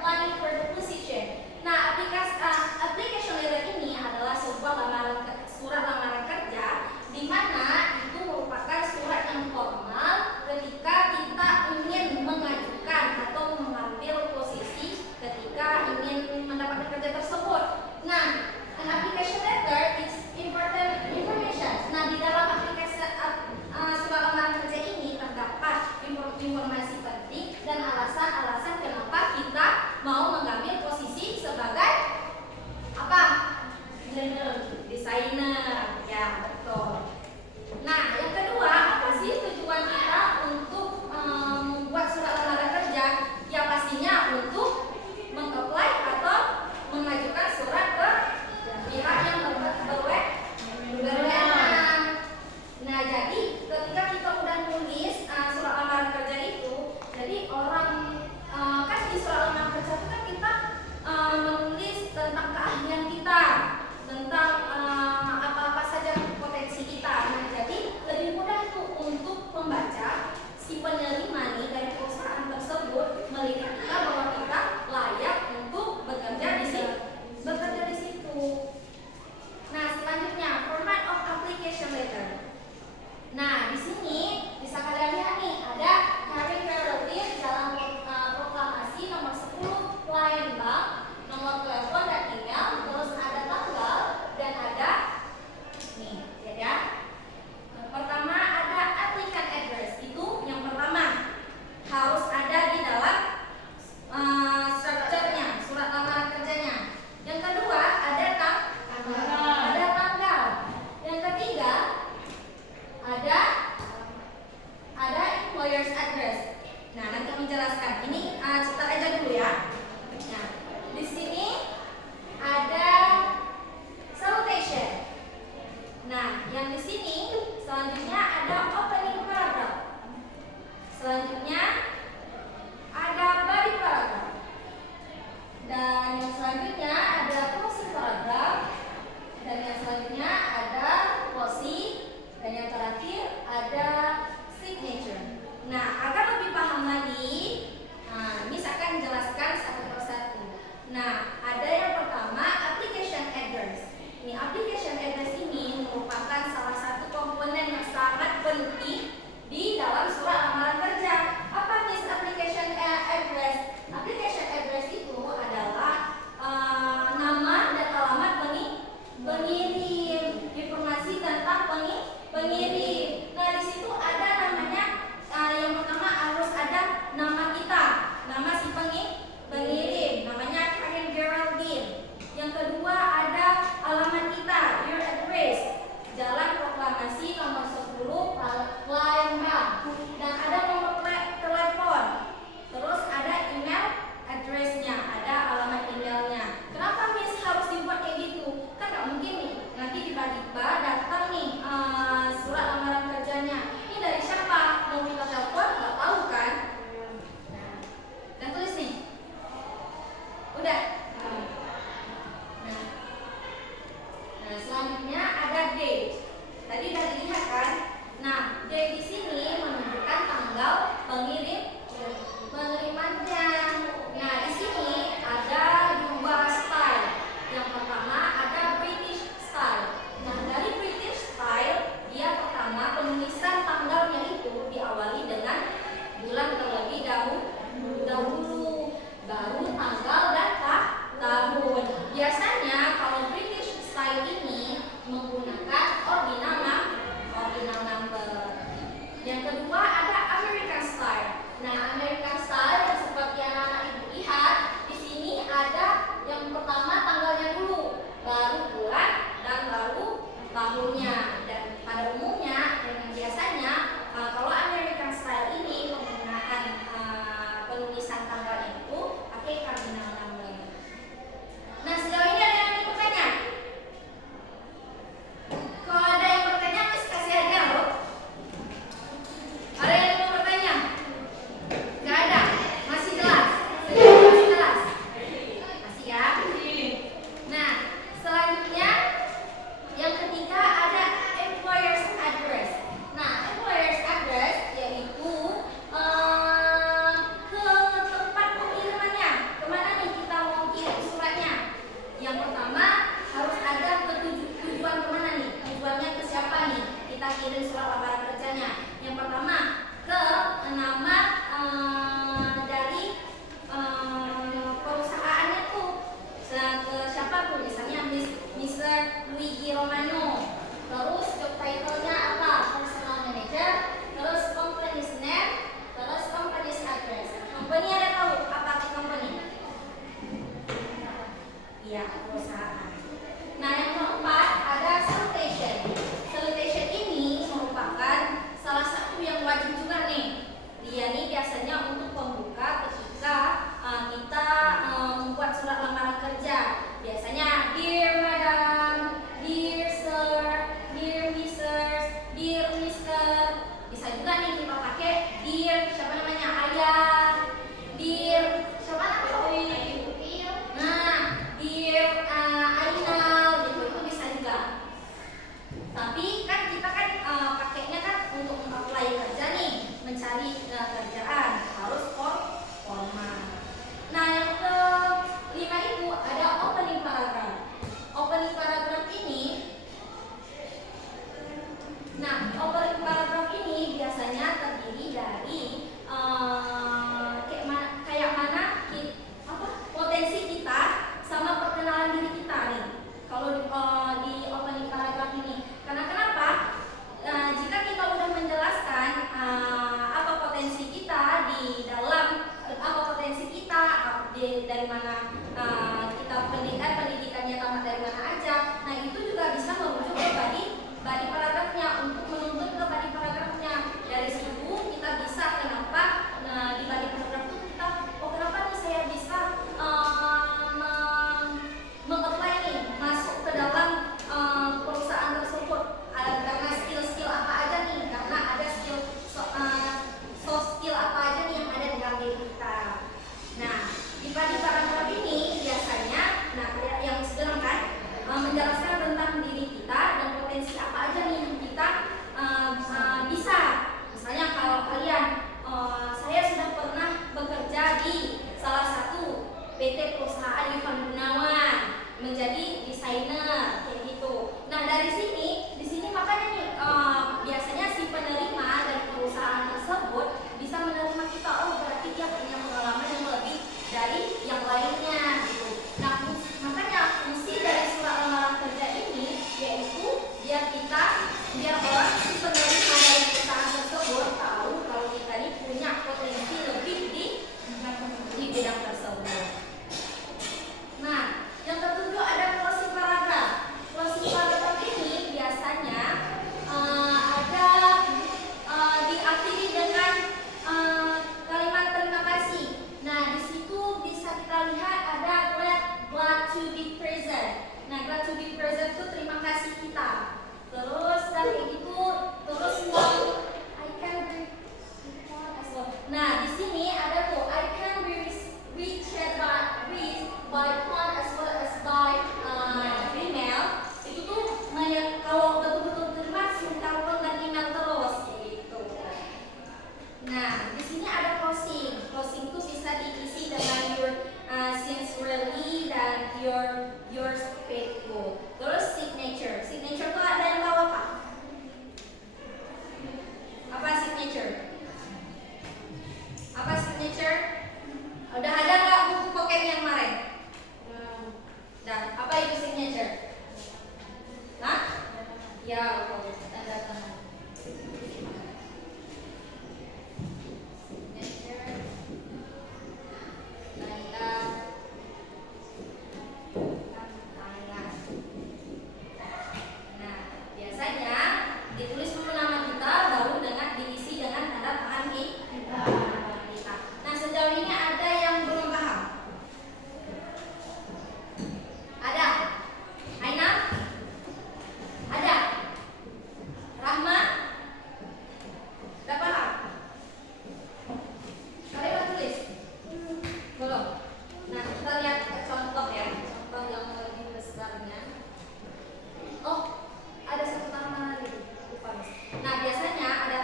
Applying dari mana pendidikannya tamat dari mana aja. Nah itu juga bisa merujuk ke body paragrafnya untuk menuntut ke body paragrafnya. Dari situ kita bisa kenapa di body paragraf itu kita kenapa nih saya bisa mengapply nih masuk ke dalam perusahaan tersebut karena skill-skill apa aja nih, karena ada skill soft skill apa aja nih yang ada di dalam diri kita. Nah di body paragraf ini biasanya yang sedang kan menjelaskan tentang diri kita dan potensi apa aja nih yang kita bisa. Misalnya kalau kalian saya sudah pernah bekerja di salah satu PT perusahaan Ivan Gunawan menjadi desainer kayak gitu. Nah dari di sini makanya nih biasanya si penerima dari perusahaan tersebut bisa menerima kita, berarti dia punya pengalaman yang lebih dari yang lainnya gitu. Nah makanya fungsi dari surat lamaran kerja ini yaitu biar orang si penerima dari perusahaan tersebut tahu kalau kita ini punya potensi lebih di bidang tersebut. Nah yang ketujuh ada closing paragraph. Closing paragraph ini biasanya ada diakhiri dengan kalimat terima kasih. Nah di situ bisa kita lihat ada glad to be present. Nah glad to be present itu terima kasih kita. Terus dan kayak gitu. Terus I can be as well. Nah di sini ada tuh I can be reached by phone as well as by email. Itu tuh kalau betul-betul terima telepon dan email terus kayak gitu. Nah di sini ada closing. Closing itu bisa diisi dengan your sincerely dan your faithful. Terus signature. Signature tuh ada yang tahu apa? Apa signature? Apa signature? Udah ada nggak buku pocket yang kemarin? Dan apa itu signature? Hah? Ya, tanda tangan. Signature. Nah, biasanya ditulis dulu nama kita, baru diisi dengan tanda tangan kita. Nah, sejauh ini ada yang belum paham? Ada? Aina? Ada? Rahma? Udah paham? Kalian udah tulis? Belum? Nah, kita lihat contoh ya. Contoh yang lebih besarnya. Oh, ada satu tambahan lagi. Lupa. Nah, biasanya ada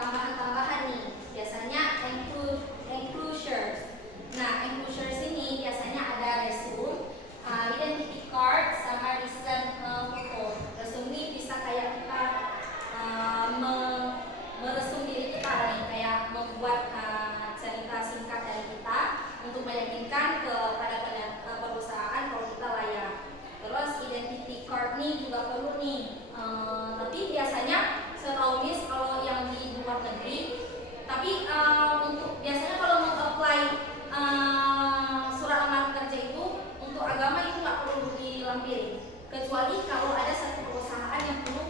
tambahan-tambahan nih. Biasanya enclosures. Nah, enclosures ini biasanya ada resume, identity card, sama recent foto. Resume ini bisa kayak kita meresum diri kita nih, kayak membuat cerita singkat dari kita untuk meyakinkan kepada perusahaan kalau kita layak. Terus identity card nih juga perlu nih, tapi biasanya setahu Miss kalau yang di luar negeri, tapi untuk biasanya kalau mau apply surat lamaran kerja itu untuk agama itu nggak perlu dilampiri, kecuali kalau ada satu perusahaan yang perlu